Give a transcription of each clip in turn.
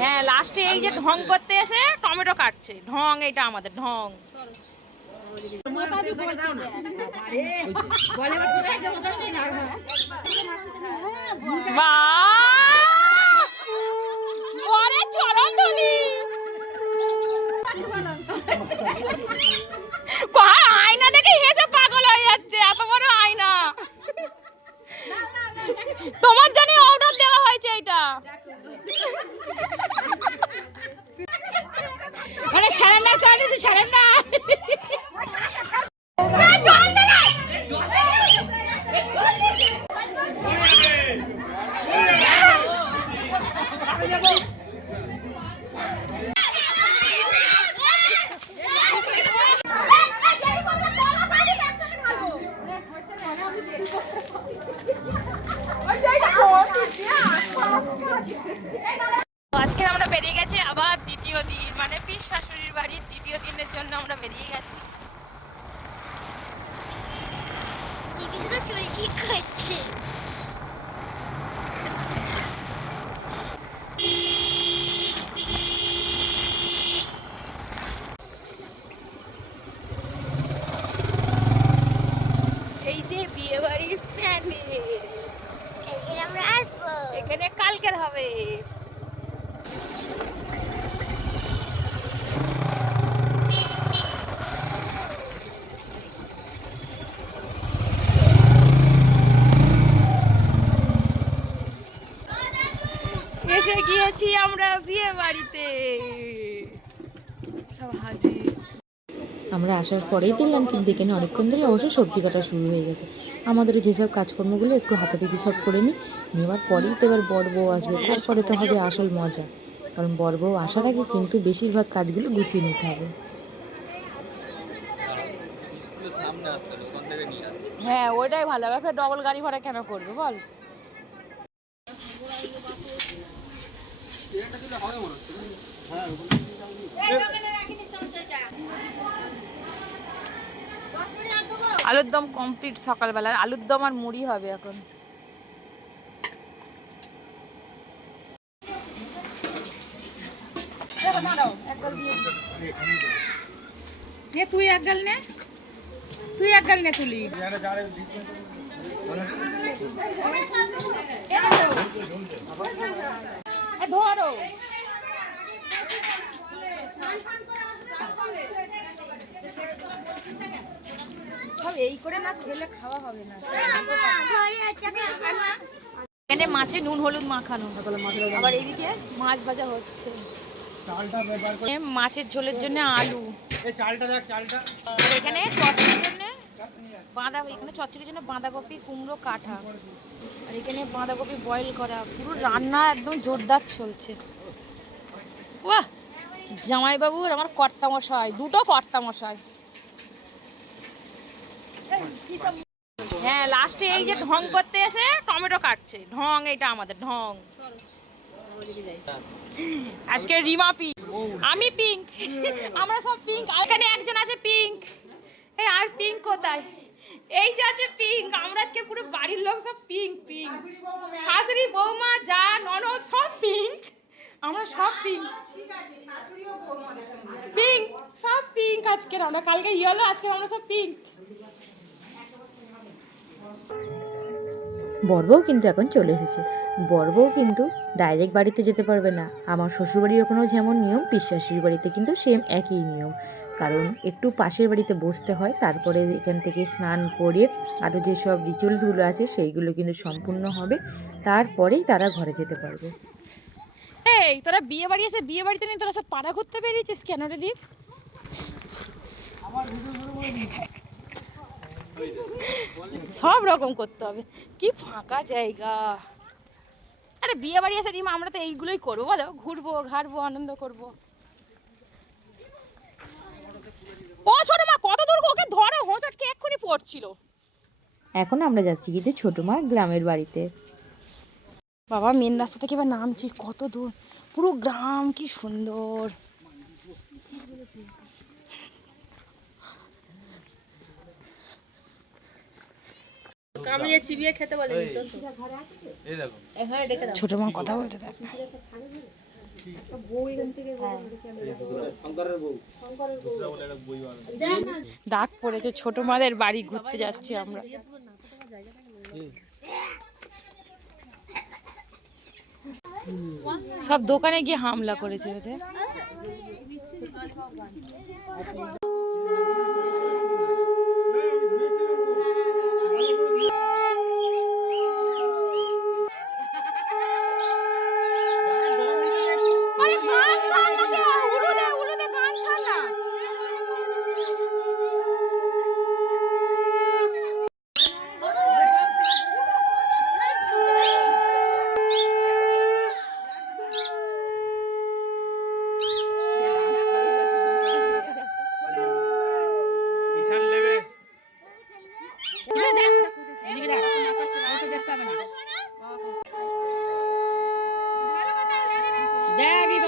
হ্যাঁ লাস্টে এই যে ঢং করতে এসে টমেটো কাটছে। ঢং এটা আমাদের ঢং। আয়না দেখে হেসে পাগল হয়ে যাচ্ছে, এত বড় আয়না। তোমার জন্য অর্ডার দেওয়া হয়েছে এটা। মানে সারেন্ডার করে দিতে সারেন্ডার। আজকে আমরা বেরিয়ে গেছি আবার দ্বিতীয় দিন, মানে পিস শাশুড়ির বাড়ির দ্বিতীয় দিনের জন্য আমরা বেরিয়ে গেছি। এই যে বিয়ে বাড়ির প্যান্ডেল, আমরা আসবো এখানে কালকের হবে। এসে গিয়েছি আমরা বিয়ে বাড়িতে, সব হাজির। আমরা আসার পরেই দেখলাম কিন্তু এখানে অনেকক্ষণ ধরে অবশ্য সবজি কাটা শুরু হয়ে গেছে। আমাদেরও যেসব কাজকর্মগুলো একটু হাতাপিটি সব করে নিই, নেওয়ার পরেই তো এবার বর বউ আসবে, তারপরে তো হবে আসল মজা। কারণ বর বউ আসার আগে কিন্তু বেশিরভাগ কাজগুলো গুছিয়ে নিতে হবে। হ্যাঁ ওইটাই ভালো হবে, ফের ডবল গাড়ি ভাড়া কেন করবে বল। আলুর দম কমপ্লিট, সকালবেলা আলুর দম আর মুড়ি হবে এখন। তুই এক গাল নে, তুই এক গাল নে তুলি। ধরো এই করে না খেলে খাওয়া হবে না। এখানে মাছে নুন হলুদ মাখানো, আবার এদিকে মাছ ভাজা হচ্ছে। মাছের ঝোলের জন্য আলু, আর এখানে চচ্চড়ির জন্য এখানে চচ্চড়ির জন্য বাঁধাকপি কুমড়ো কাটা, আর এখানে বাঁধাকপি বয়েল করা। পুরো রান্না একদম জোরদার চলছে। বাহ, জামাইবাবুর আমার কর্তামশাই, দুটো কর্তামশাই। হ্যাঁ লাস্টে এই যে ঢং করতে এসে টমেটো কাটছে। ঢং এটা আমাদের ঢং। আজকে রিমা পিঙ্ক, আমি পিঙ্ক, আমরা সব পিঙ্ক। এখানে একজন আছে পিঙ্ক, এই আর পিঙ্ক কোথায়? এই যে আছে পিঙ্ক। আমরা আজকে পুরো বাড়ির লোক সব পিঙ্ক পিঙ্ক, শাশুড়ি বৌমা যা ননদ সব পিঙ্ক। আমরা সব পিঙ্ক পিঙ্ক, সব পিঙ্ক আজকে আমরা। কালকে ইয়েলো, আজকে আমরা সব পিঙ্ক। বর বউ কিন্তু এখন চলে এসেছে। বর বউ কিন্তু ডাইরেক্ট বাড়িতে যেতে পারবে না। আমার শ্বশুরবাড়ির ওখানেও যেমন নিয়ম, পিস শাশুড়ির বাড়িতে কিন্তু সেম একই নিয়ম। কারণ একটু পাশের বাড়িতে বসতে হয়, তারপরে এখান থেকে স্নান করে আরও যেসব রিচুয়ালসগুলো আছে সেইগুলো কিন্তু সম্পূর্ণ হবে, তারপরেই তারা ঘরে যেতে পারবে। এই তোরা বিয়ে বাড়ি এসে বিয়ে বাড়িতে নিয়ে তোরা সব পাড়া ঘুরতে বেরিয়েছিস কেন রে দীপ? সব রকম করতে হবে, কি ফাঁকা জায়গা। আরে বিয়ে বাড়ি এসে রিমা আমরা তো এইগুলোই করবো বলো, ঘুরবো ঘাড়বো আনন্দ করবো। ও ছোট মা কত দূর, ওকে ধরো, হোঁচটকে এক্ষুনি পড়ছিল। এখন আমরা যাচ্ছি কিন্তু ছোট মা গ্রামের বাড়িতে। বাবা মেন রাস্তা থেকে এবার নামছি, কত দূর, পুরো গ্রাম, কি সুন্দর। কামড়িয়ে চিবিয়ে খেতে বলে ছোট মা কথা বলতে দেখ। ডাক পড়েছে, ছোট মাদের বাড়ি ঘুরতে যাচ্ছি আমরা। সব দোকানে গিয়ে হামলা করেছে ওদের।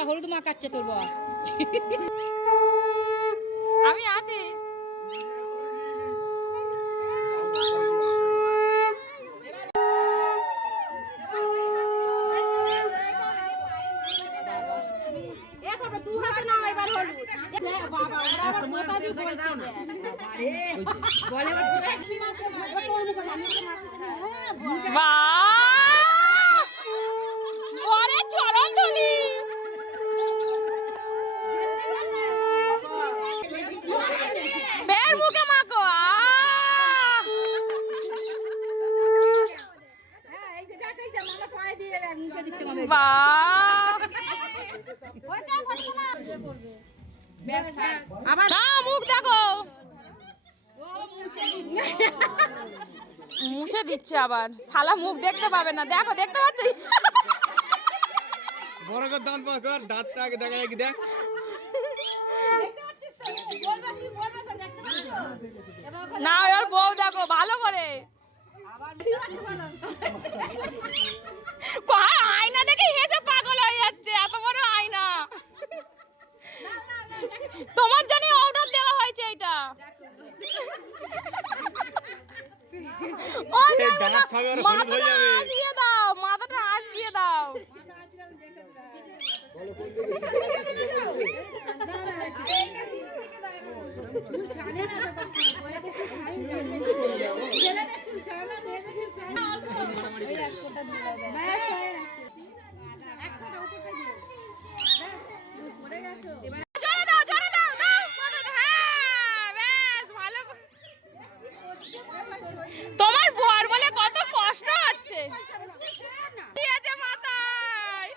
হলুদ মা কাচ্ছে তোর বল আমি আছি। মুখ দেখো, মুছে দিচ্ছে আবার, শালা মুখ দেখতে পাবে না। দেখো, দেখতে পাচ্ছ? বড় করে দাঁত বার কর, দাঁতটা আগে দেখা যায় কি দেখ। না ওর বউ দেখো ভালো করে, আয়না দেখে হেসে পাগল হয়ে যাচ্ছে। এত বড় আয়না, তোমার জন্য অর্ডার দেওয়া হয়েছে এটা। মাথাটা আসিয়ে দাও, মাথাটা আসিয়ে দাও। তোমার বর বলে কত কষ্ট হচ্ছে। মাথায়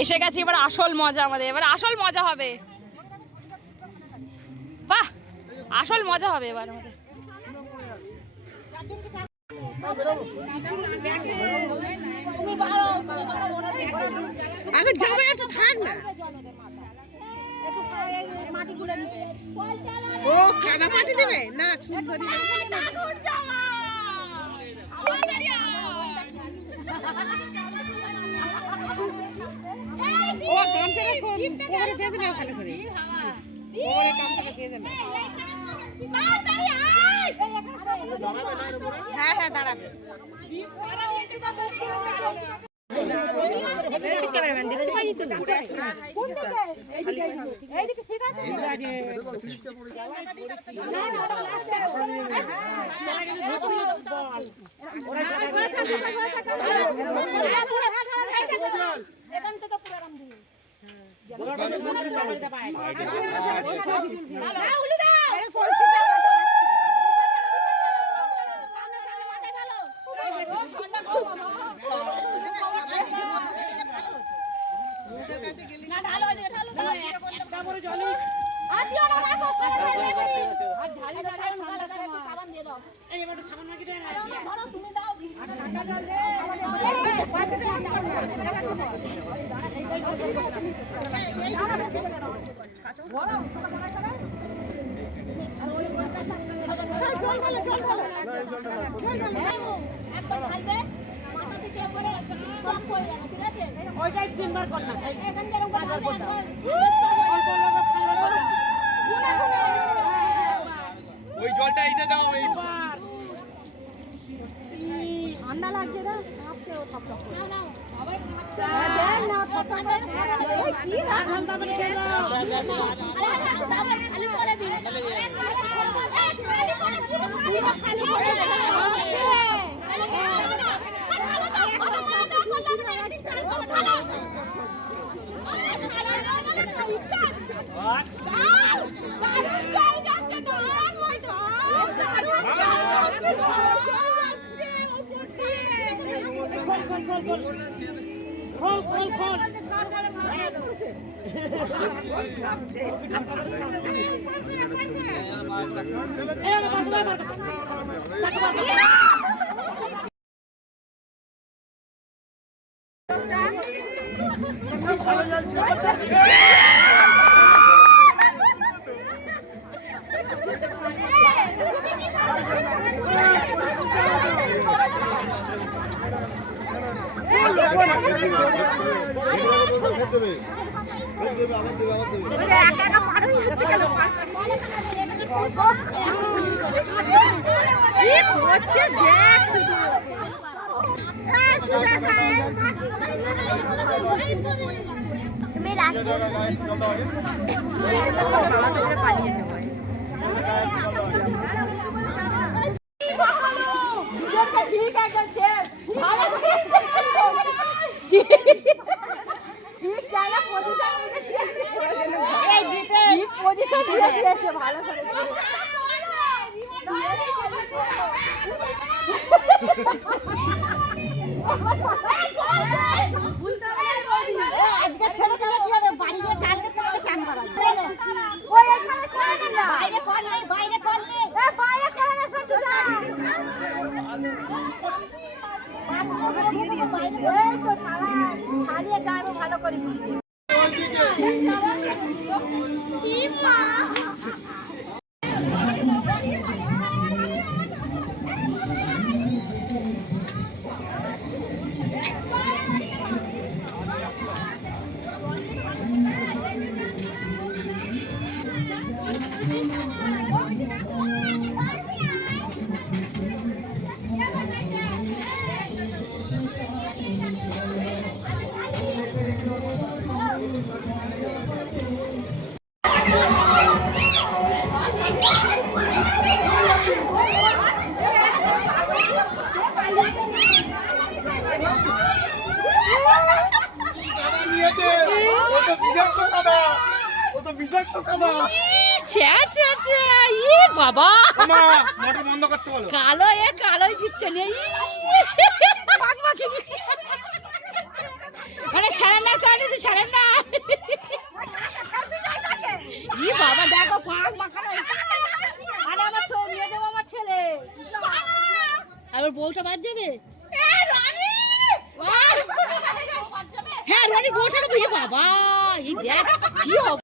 এসে গেছি, এবার আসল মজা আমাদের, এবার আসল মজা হবে। বাহ, আসল মজা হবে এবার আমাদের। আগে যাবে, একটু থাক না। ও কাদা মাটি দেবে না, সুন্দরী ও গামছাটা কোরে বেঁধে নাও ভালো করে, ওরে গামছাটা বেঁধে নাও। হ্যাঁ হ্যাঁ দাঁড়াবে। ওই ওইটাই তিনবার কর না ওই জলটা এইতে দাও এই ঠান্ডা লাগছে না কাঁপছে ও থপ থপ করে দেন না ফটো কি রাখাল দাম খেয়ে দাও খালি করে দিই খালি করে আজকে ছেলে গেলে কি হবে বাড়ি গিয়ে কালকে তোমাকে চান করাবে ওই এখানে করে দিন না বাইরে কর নেই বাইরে কর নেই বাইরে করে না সত্যি এই তো শালিয়ে যাবো ভালো করে বুঝি বাবা মোটর বন্ধ করতে বলো কালো কালোই দিচ্ছে নেই মানে সারেন্ডার কারণে তো সারেন্ডার বাবা দেখো পাক মাখানো আরে আমার ছবি নিয়ে দেবো আমার ছেলে আবার বউটা বাদ যাবে হ্যাঁ রনি বউটা বাবা এই দেখ কি হবে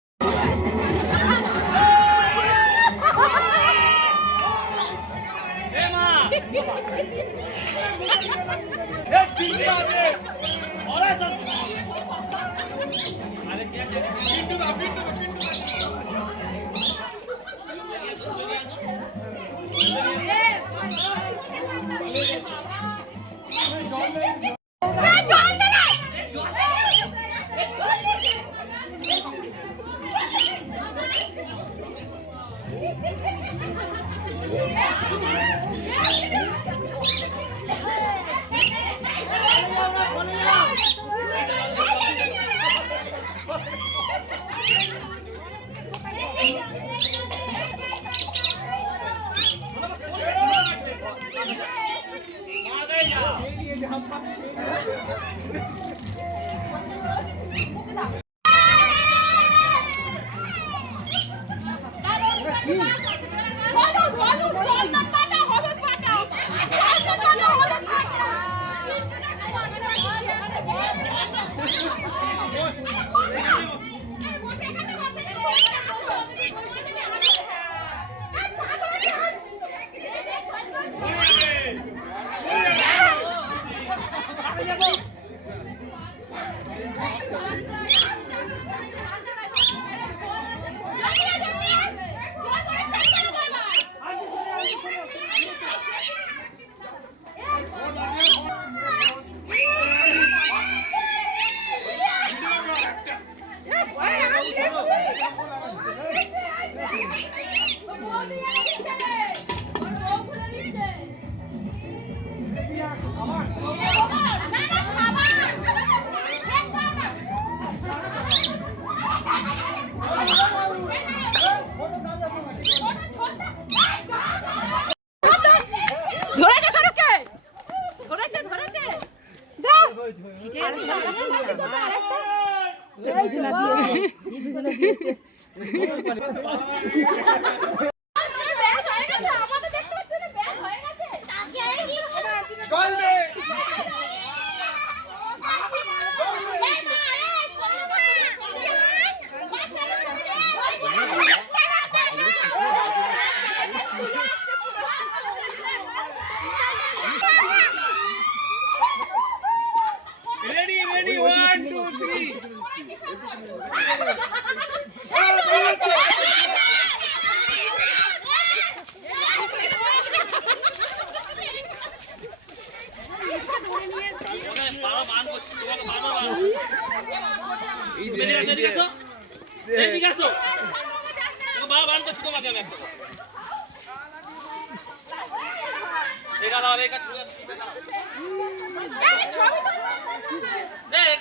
Ready, ready, 1, 2, 3.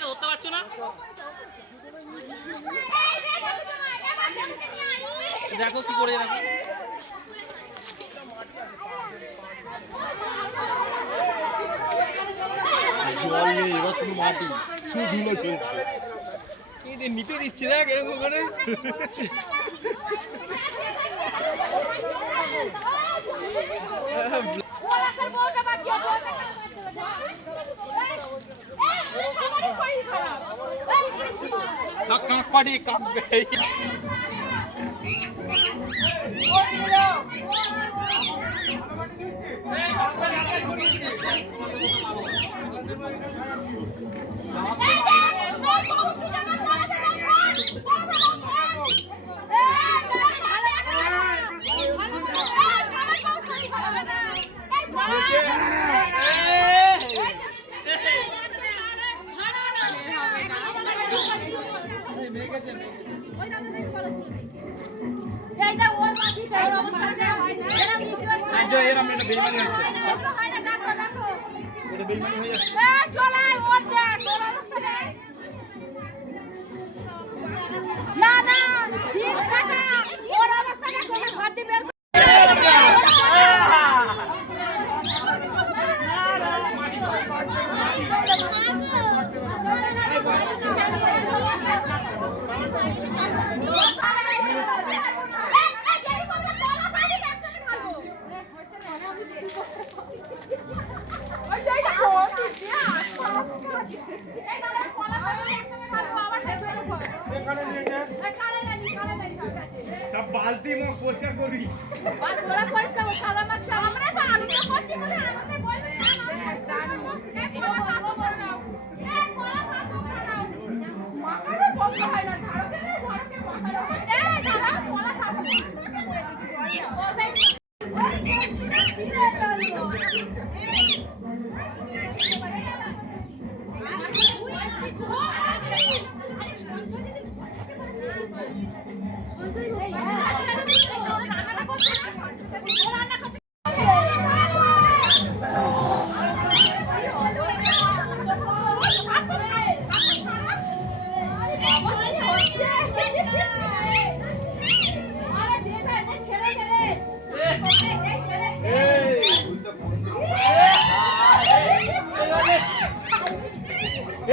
ধরতে পারছো না? দেখো কি করে দেখো। জল নেই, এবার শুধু মাটি, শুধু ধুলো চলছে। নিতে দিচ্ছে দেখ এরকম করে। সব কাক পাড়ি কাঁপবে। এরকম একটা বেইমানি হচ্ছে। এটা বেইমানি হয়ে যাচ্ছে। না না শীত কাটা ওর অবস্থাটা কোন ঘর দিয়ে বের সব বালতি মুখ পরিষ্কার করবি।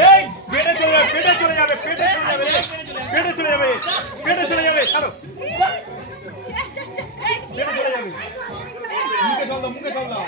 এই পেটে চলে যাবে, পেটে চলে যাবে, পেটে চলে যাবে, পেটে চলে যাবে, পেটে চলে যাবে, ছাড়ো। পেটে চলে যাবে। মুখে জল দাও, মুখে জল দাও।